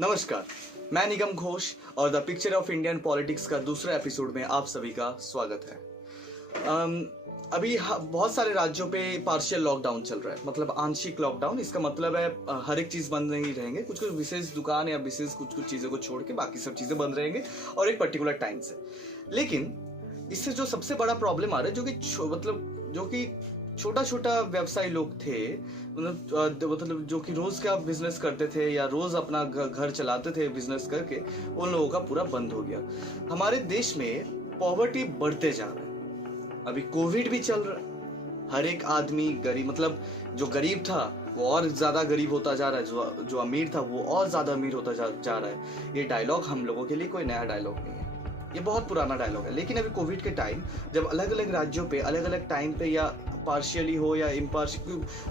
नमस्कार, मैं निगम घोष और the picture of Indian politics का दूसरा एपिसोड में आप सभी का स्वागत है। अभी बहुत सारे राज्यों पे पार्शियल लॉकडाउन चल रहा है, मतलब आंशिक लॉकडाउन। इसका मतलब है हर एक चीज़ बंद नहीं रहेंगे, कुछ कुछ विशेष दुकान या विशेष कुछ कुछ चीज़ों को छोड़ के बाकी सब चीज़ें बंद रहेंगे और एक पर्टिकुलर टाइम से। लेकिन इससे जो सबसे बड़ा प्रॉब्लम आ रहा है, जो कि छोटा छोटा व्यवसायी लोग थे, मतलब जो कि रोज का बिजनेस करते थे या रोज अपना घर चलाते थे बिजनेस करके, उन लोगों का पूरा बंद हो गया। हमारे देश में पॉवर्टी बढ़ते जा रहा है। अभी कोविड भी चल रहा है। हर एक आदमी गरीब, मतलब जो गरीब था वो और ज्यादा गरीब होता जा रहा है, जो अमीर था वो और ज्यादा अमीर होता जा रहा है। ये डायलॉग हम लोगों के लिए कोई नया डायलॉग नहीं है, ये बहुत पुराना डायलॉग है। लेकिन अभी कोविड के टाइम जब अलग अलग राज्यों पे अलग अलग टाइम पे या पार्शियली हो या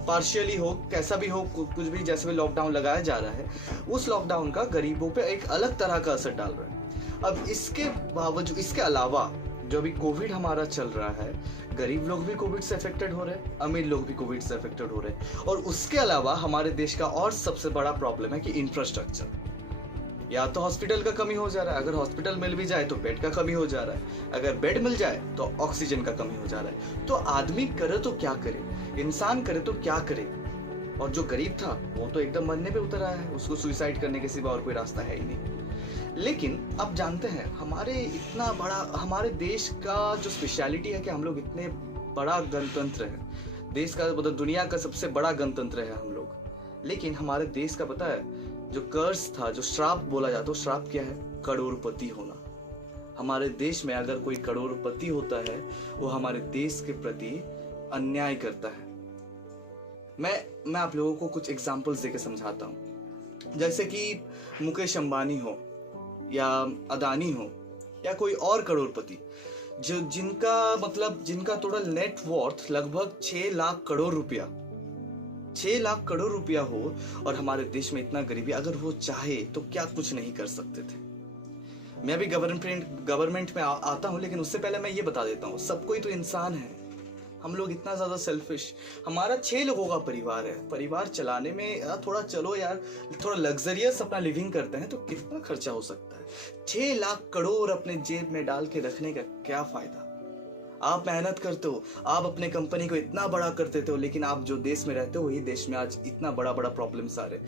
पार्शियली हो, कैसा भी हो, कुछ भी जैसे भी लॉकडाउन लगाया जा रहा है, उस लॉकडाउन का गरीबों पे एक अलग तरह का असर डाल रहा है। अब इसके बावजूद, इसके अलावा जो अभी कोविड हमारा चल रहा है, गरीब लोग भी कोविड से अफेक्टेड हो रहे हैं, अमीर लोग भी कोविड से अफेक्टेड हो रहे हैं। और उसके अलावा हमारे देश का और सबसे बड़ा प्रॉब्लम है कि इंफ्रास्ट्रक्चर। या तो हॉस्पिटल का कमी हो जा रहा है, अगर हॉस्पिटल मिल भी जाए तो बेड का कमी हो जा रहा है, अगर बेड मिल जाए तो ऑक्सीजन का कमी हो जा रहा है। तो आदमी करे तो क्या करे, इंसान करे तो क्या करे। और जो गरीब था वो तो एकदम मरने पे उतर आया है, उसको सुसाइड करने के सिवा और कोई रास्ता है ही नहीं। लेकिन अब जानते हैं हमारे देश का जो स्पेशलिटी है कि हम लोग इतने बड़ा गणतंत्र है, देश का मतलब दुनिया का सबसे बड़ा गणतंत्र है हम लोग। लेकिन हमारे देश का पता है जो कर्ज था, जो श्राप बोला जाता है, वो श्राप क्या है? करोड़पति होना। हमारे देश में अगर कोई करोड़पति होता है वो हमारे देश के प्रति अन्याय करता है। मैं आप लोगों को कुछ एग्जांपल्स देके समझाता हूँ। जैसे कि मुकेश अंबानी हो या अदानी हो या कोई और करोड़पति, जिनका टोटल नेटवर्थ लगभग 6 लाख करोड़ रुपया, 6 लाख करोड़ रुपया हो, और हमारे देश में इतना गरीबी, अगर वो चाहे तो क्या कुछ नहीं कर सकते थे। मैं भी गवर्नमेंट में आता हूँ, लेकिन उससे पहले मैं ये बता देता हूँ, सब कोई तो इंसान है। हम लोग इतना ज्यादा सेल्फिश, हमारा 6 लोगों का परिवार है, परिवार चलाने में थोड़ा लग्जरियस अपना लिविंग करते हैं तो कितना खर्चा हो सकता है। 6 लाख करोड़ अपने जेब में डाल के रखने का क्या फायदा। आप मेहनत करते हो, आप अपने कंपनी को इतना बड़ा कर देते हो, लेकिन आप जो देश में रहते हो वही देश में आज इतना बड़ा बड़ा प्रॉब्लम्स आ रहे हैं।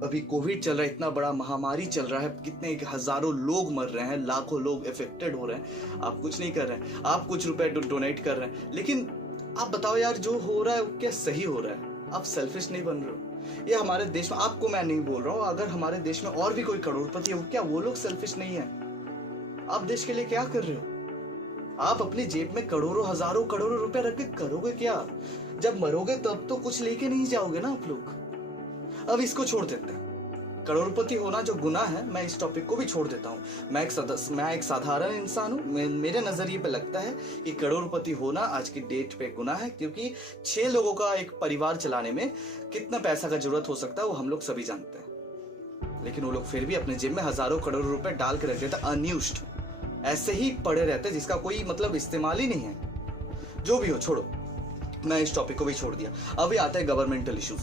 अभी कोविड चल रहा है, इतना बड़ा महामारी चल रहा है, कितने हजारों लोग मर रहे हैं, लाखों लोग अफेक्टेड हो रहे हैं। आप कुछ नहीं कर रहे हैं, आप कुछ रुपए डोनेट कर रहे हैं, लेकिन आप बताओ यार, जो हो रहा है वो क्या सही हो रहा है? आप सेल्फिश नहीं बन रहे हो? ये हमारे देश में, आपको मैं नहीं बोल रहा हूँ, अगर हमारे देश में और भी कोई करोड़पति हो, क्या वो लोग सेल्फिश नहीं है? आप देश के लिए क्या कर रहे हो? आप अपनी जेब में करोड़ों हजारों करोड़ों रुपए रख के करोगे क्या? जब मरोगे तब तो कुछ लेके नहीं जाओगे ना आप लोग। अब इसको छोड़ देते हैं, करोड़पति होना जो गुनाह है, मैं इस टॉपिक को भी छोड़ देता हूँ। मैं एक साधारण इंसान हूँ। मेरे नजरिए पे लगता है कि करोड़पति होना आज की डेट पे गुनाह है, क्योंकि 6 लोगों का एक परिवार चलाने में कितना पैसा का जरूरत हो सकता है वो हम लोग सभी जानते हैं। लेकिन वो लोग फिर भी अपने जेब में हजारों करोड़ रुपए डाल के रख देते, अनयूज्ड, ऐसे ही पड़े रहते, जिसका कोई मतलब इस्तेमाल ही नहीं है। जो भी हो, छोड़ो, मैं इस टॉपिक को भी छोड़ दिया। अभी आते हैं गवर्नमेंटल इश्यूज।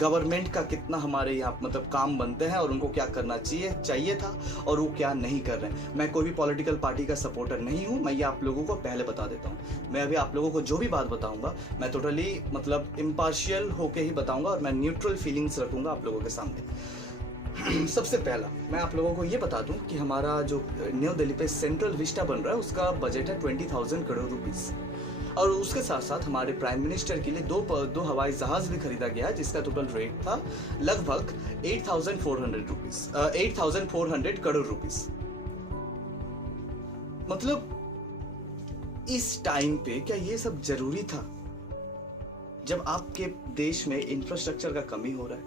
गवर्नमेंट का कितना हमारे यहाँ मतलब काम बनते हैं और उनको क्या करना चाहिए था और वो क्या नहीं कर रहे हैं। मैं कोई भी पॉलिटिकल पार्टी का सपोर्टर नहीं हूँ, मैं ये आप लोगों को पहले बता देता हूँ। मैं अभी आप लोगों को जो भी बात बताऊंगा, मैं टोटली मतलब इम्पार्शियल होके ही बताऊंगा और मैं न्यूट्रल फीलिंग्स रखूंगा आप लोगों के सामने। सबसे पहला मैं आप लोगों को ये बता दूं कि हमारा जो न्यू दिल्ली पे सेंट्रल विस्टा बन रहा है, उसका बजट है 20,000 करोड़ रुपीस। और उसके साथ साथ हमारे प्राइम मिनिस्टर के लिए दो हवाई जहाज भी खरीदा गया है, जिसका टोटल रेट था लगभग 8,400 करोड़ रुपीस। मतलब इस टाइम पे क्या ये सब जरूरी था, जब आपके देश में इंफ्रास्ट्रक्चर का कमी हो रहा है?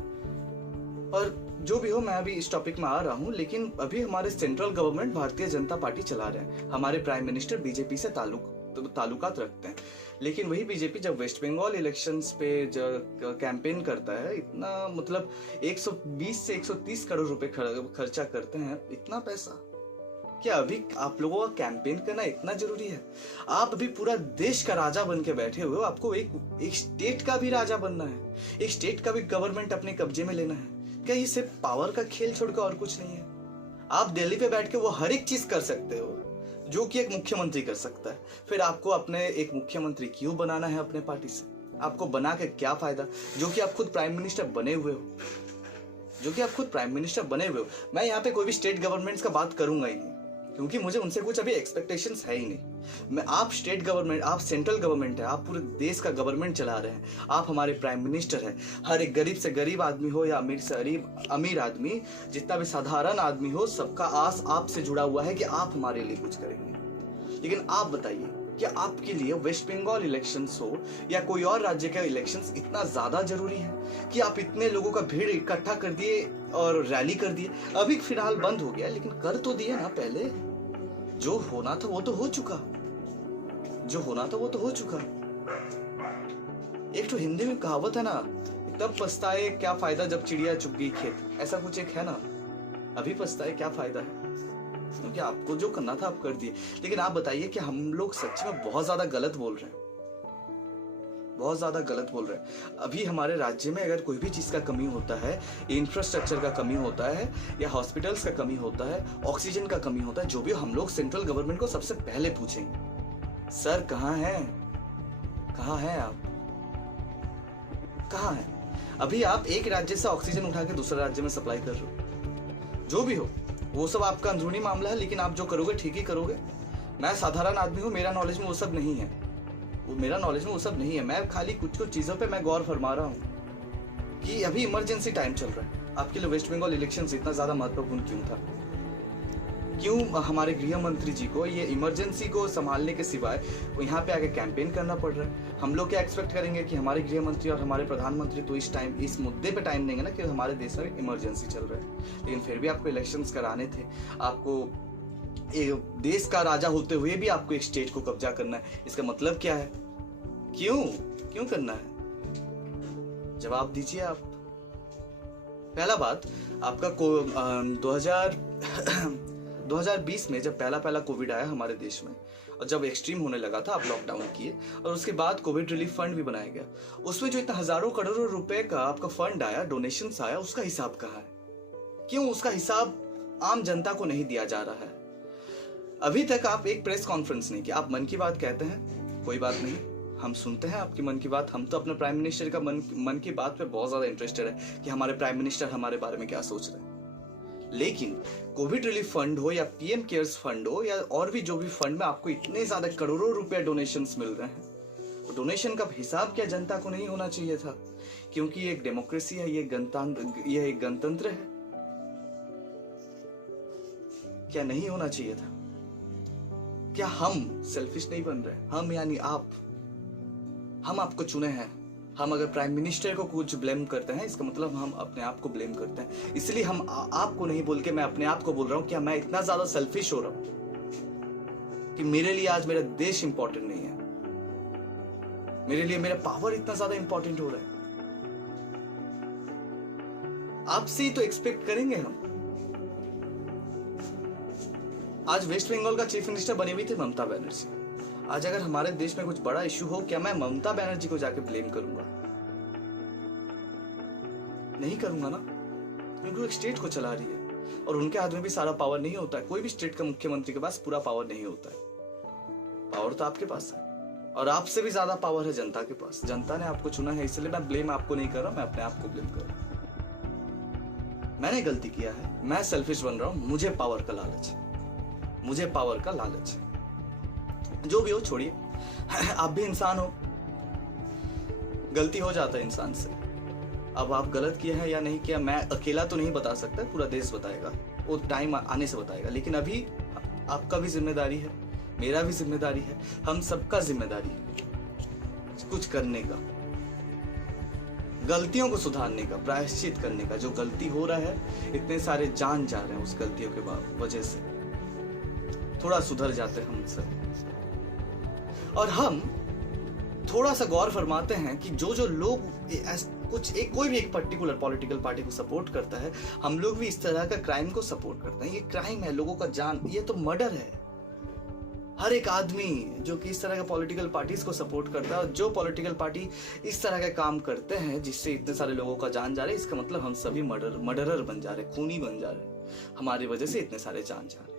और जो भी हो, मैं अभी इस टॉपिक में आ रहा हूं, लेकिन अभी हमारे central government Bharatiya Janata party चला रहे हैं, हमारे प्राइम मिनिस्टर बीजेपी से ताल्लुकात रखते हैं। लेकिन वही बीजेपी जब वेस्ट बंगाल इलेक्शंस पे कैंपेन करता है, इतना मतलब 120 से 130 करोड़ रुपए खर्चा करते हैं। इतना पैसा क्या अभी आप लोगों का कैंपेन करना इतना जरूरी है? आप अभी पूरा देश का राजा बन के बैठे हुए हो, आपको एक स्टेट का भी राजा बनना है, एक स्टेट का भी गवर्नमेंट अपने कब्जे में लेना है। क्या ये सिर्फ पावर का खेल छोड़कर और कुछ नहीं है? आप दिल्ली पे बैठ के वो हर एक चीज कर सकते हो जो कि एक मुख्यमंत्री कर सकता है। फिर आपको अपने एक मुख्यमंत्री क्यों बनाना है अपने पार्टी से? आपको बना के क्या फायदा, जो कि आप खुद प्राइम मिनिस्टर बने हुए हो, जो कि आप खुद प्राइम मिनिस्टर बने हुए हो। मैं यहाँ पे कोई भी स्टेट गवर्नमेंट्स का बात करूंगा ही नहीं, क्योंकि मुझे उनसे कुछ अभी एक्सपेक्टेशंस है ही नहीं। आप स्टेट गवर्नमेंट, आप सेंट्रल गवर्नमेंट है, आप पूरे देश का गवर्नमेंट चला रहे हैं, आप हमारे प्राइम मिनिस्टर है। हर एक गरीब से गरीब आदमी हो या अमीर से अमीर आदमी, जितना भी साधारण आदमी हो, सबका आस आपसे जुड़ा हुआ है कि आप हमारे लिए कुछ करेंगे। लेकिन आप बताइए, क्या आपके लिए वेस्ट बंगाल इलेक्शंस हो या कोई और राज्य का इलेक्शंस इतना ज्यादा जरूरी है कि आप इतने लोगों का भीड़ इकट्ठा कर दिए और रैली कर दिए? अभी फिलहाल बंद हो गया, लेकिन कर तो दिए ना पहले। जो होना था वो तो हो चुका, जो होना था वो तो हो चुका। एक तो हिंदी में कहावत है ना, तब पछताए क्या फायदा जब चिड़िया चुग गई खेत, ऐसा कुछ एक है ना। अभी पछताए क्या फायदा है, क्योंकि आपको जो करना था आप कर दिए। लेकिन आप बताइए कि हम लोग सच में बहुत ज्यादा गलत बोल रहे हैं, बहुत ज्यादा गलत बोल रहे हैं। अभी हमारे राज्य में अगर कोई भी चीज का कमी होता है, इंफ्रास्ट्रक्चर का कमी होता है या हॉस्पिटल्स का कमी होता है, ऑक्सीजन का कमी होता है, जो भी, हम लोग सेंट्रल गवर्नमेंट को सबसे पहले पूछेंगे, सर कहाँ हैं, कहाँ हैं आप, कहाँ हैं? अभी आप एक राज्य से ऑक्सीजन उठा के दूसरे राज्य में सप्लाई कर रहे हो। जो भी हो वो सब आपका अंदरूनी मामला है, लेकिन आप जो करोगे ठीक ही करोगे। मैं साधारण आदमी हूँ, मेरा नॉलेज में वो सब नहीं है, मेरा नॉलेज में वो सब नहीं है। मैं खाली कुछ कुछ चीजों पे मैं गौर फरमा रहा हूँ कि अभी इमरजेंसी टाइम चल रहा है। आपके लिए वेस्ट बंगाल इलेक्शन इतना ज्यादा महत्वपूर्ण क्यों था? क्यों हमारे गृह मंत्री जी को ये इमरजेंसी को संभालने के सिवाय यहाँ पे आके कैंपेन करना पड़ रहा है? हम लोग क्या एक्सपेक्ट करेंगे कि हमारे गृह मंत्री और हमारे प्रधानमंत्री तो इस मुद्दे पे टाइम देंगे ना कि हमारे देश में इमरजेंसी चल रहा है। लेकिन फिर भी आपको इलेक्शंस कराने थे, आपको देश का राजा होते हुए भी आपको एक स्टेट को कब्जा करना है। इसका मतलब क्या है? क्यों करना है? जवाब दीजिए आप। पहला बात, आपका 2020 में जब पहला कोविड आया हमारे देश में और जब एक्सट्रीम होने लगा था, आप लॉकडाउन किए और उसके बाद कोविड रिलीफ फंड भी बनाया गया। उसमें जो इतना हजारों करोड़ों रुपए का आपका फंड आया, डोनेशंस आया, उसका हिसाब कहाँ है? क्यों उसका हिसाब आम जनता को नहीं दिया जा रहा है? अभी तक आप एक प्रेस कॉन्फ्रेंस नहीं किया। आप मन की बात कहते हैं, कोई बात नहीं, हम सुनते हैं आपकी मन की बात। हम तो अपने प्राइम मिनिस्टर का मन की बात पे बहुत ज्यादा इंटरेस्टेड है कि हमारे प्राइम मिनिस्टर हमारे बारे में क्या सोच रहे हैं। लेकिन कोविड रिलीफ फंड हो या पीएम केयर्स फंड हो या और भी जो भी फंड में आपको इतने ज्यादा करोड़ों रुपए डोनेशंस मिल रहे हैं, तो डोनेशन का हिसाब क्या जनता को नहीं होना चाहिए था? क्योंकि ये एक डेमोक्रेसी है, ये एक गणतंत्र है। क्या नहीं होना चाहिए था? क्या हम सेल्फिश नहीं बन रहे? हम यानी आप, हम आपको चुने हैं। हम अगर प्राइम मिनिस्टर को कुछ ब्लेम करते हैं, इसका मतलब हम अपने आप को ब्लेम करते हैं। इसलिए हम आपको नहीं बोल के मैं अपने आप को बोल रहा हूं, क्या मैं इतना ज्यादा सेल्फिश हो रहा हूं कि मेरे लिए आज मेरा देश इंपॉर्टेंट नहीं है, मेरे लिए मेरा पावर इतना ज्यादा इंपॉर्टेंट हो रहा है? आपसे ही तो एक्सपेक्ट करेंगे हम। आज वेस्ट बंगाल का चीफ मिनिस्टर बनी हुई थी ममता बनर्जी। आज अगर हमारे देश में कुछ बड़ा इश्यू हो, क्या मैं ममता बनर्जी को जाके ब्लेम करूंगा? नहीं करूंगा ना, क्योंकि वो एक स्टेट को चला रही है और उनके हाथ में भी सारा पावर नहीं होता है। कोई भी स्टेट का मुख्यमंत्री के पास पूरा पावर नहीं होता है। पावर तो आपके पास है और आपसे भी ज्यादा पावर है जनता के पास। जनता ने आपको चुना है, इसलिए मैं ब्लेम आपको नहीं कर रहा, मैं अपने आप को ब्लेम कर रहा हूं। मैंने गलती किया है, मैं सेल्फिश बन रहा हूं, मुझे पावर का लालच है, मुझे पावर का लालच है। जो भी हो छोड़िए, आप भी इंसान हो, गलती हो जाता है इंसान से। अब आप गलत किया है या नहीं किया, मैं अकेला तो नहीं बता सकता, पूरा देश बताएगा, वो टाइम आने से बताएगा। लेकिन अभी आपका भी जिम्मेदारी है, मेरा भी जिम्मेदारी है, हम सबका जिम्मेदारी है कुछ करने का, गलतियों को सुधारने का, प्रायश्चित करने का। जो गलती हो रहा है, इतने सारे जान जा रहे हैं उस गलतियों के वजह से, थोड़ा सुधर जाते हैं हम सब। और हम थोड़ा सा गौर फरमाते हैं कि जो लोग कोई भी एक पर्टिकुलर पॉलिटिकल पार्टी को सपोर्ट करता है, हम लोग भी इस तरह का क्राइम को सपोर्ट करते हैं। ये क्राइम है, लोगों का जान, ये तो मर्डर है। हर एक आदमी जो कि इस तरह के पॉलिटिकल पार्टीज को सपोर्ट करता है और जो पॉलिटिकल पार्टी इस तरह के काम करते हैं जिससे इतने सारे लोगों का जान जा रहा है, इसका मतलब हम सभी मर्डरर बन जा रहे, खूनी बन जा रहे, हमारी वजह से इतने सारे जान जा रहे।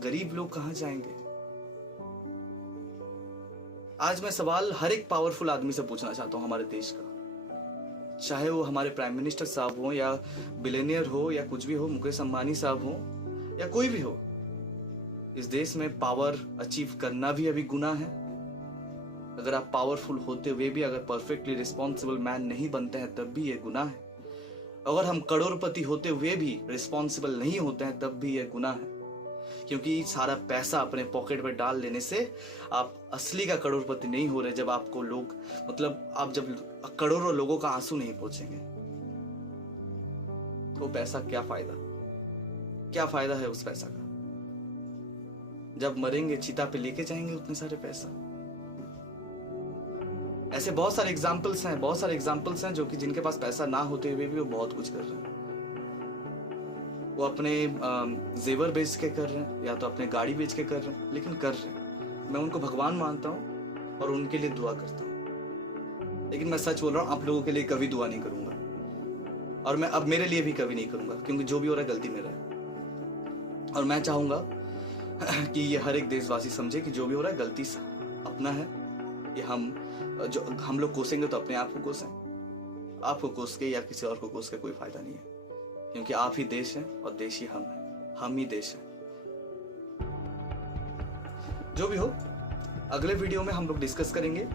गरीब लोग कहां जाएंगे? आज मैं सवाल हर एक पावरफुल आदमी से पूछना चाहता हूं हमारे देश का, चाहे वो हमारे प्राइम मिनिस्टर साहब हो या बिलियनियर हो या कुछ भी हो, मुकेश अंबानी साहब हो या कोई भी हो, इस देश में पावर अचीव करना भी अभी गुनाह है। अगर आप पावरफुल होते हुए भी अगर परफेक्टली रिस्पॉन्सिबल मैन नहीं बनते हैं तब भी ये गुनाह है। अगर हम करोड़पति होते हुए भी रिस्पॉन्सिबल नहीं होते हैं तब भी ये गुनाह है, क्योंकि सारा पैसा अपने पॉकेट में डाल लेने से आप असली का करोड़पति नहीं हो रहे। जब आपको लोग मतलब आप जब करोड़ों लोगों का आंसू नहीं पहुंचेंगे तो पैसा क्या फायदा, क्या फायदा है उस पैसा का? जब मरेंगे चिता पे लेके जाएंगे उतने सारे पैसा। ऐसे बहुत सारे एग्जाम्पल्स हैं जो कि जिनके पास पैसा ना होते हुए भी वो बहुत कुछ कर रहे हैं। वो अपने जेवर बेच के कर रहे हैं या तो अपने गाड़ी बेच के कर रहे हैं, लेकिन कर रहे हैं। मैं उनको भगवान मानता हूं और उनके लिए दुआ करता हूं, लेकिन मैं सच बोल रहा हूं, आप लोगों के लिए कभी दुआ नहीं करूंगा और मैं अब मेरे लिए भी कभी नहीं करूंगा, क्योंकि जो भी हो रहा है गलती मेरा है। और मैं चाहूंगा कि ये हर एक देशवासी समझे कि जो भी हो रहा है गलती अपना है। ये हम लोग कोसेंगे तो अपने आप को कोसें, आपको कोस के या किसी और को कोस के कोई फायदा नहीं है, क्योंकि आप ही देश हैं और देश ही हम ही देश हैं। जो भी हो, अगले वीडियो में हम लोग डिस्कस करेंगे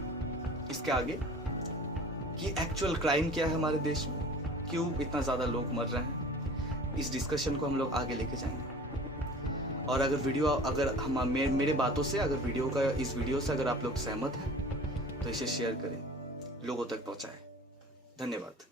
इसके आगे कि एक्चुअल क्राइम क्या है हमारे देश में, क्यों इतना ज्यादा लोग मर रहे हैं। इस डिस्कशन को हम लोग आगे लेके जाएंगे। और अगर मेरे बातों से इस वीडियो से अगर आप लोग सहमत हैं तो इसे शेयर करें, लोगों तक पहुंचाएं। धन्यवाद।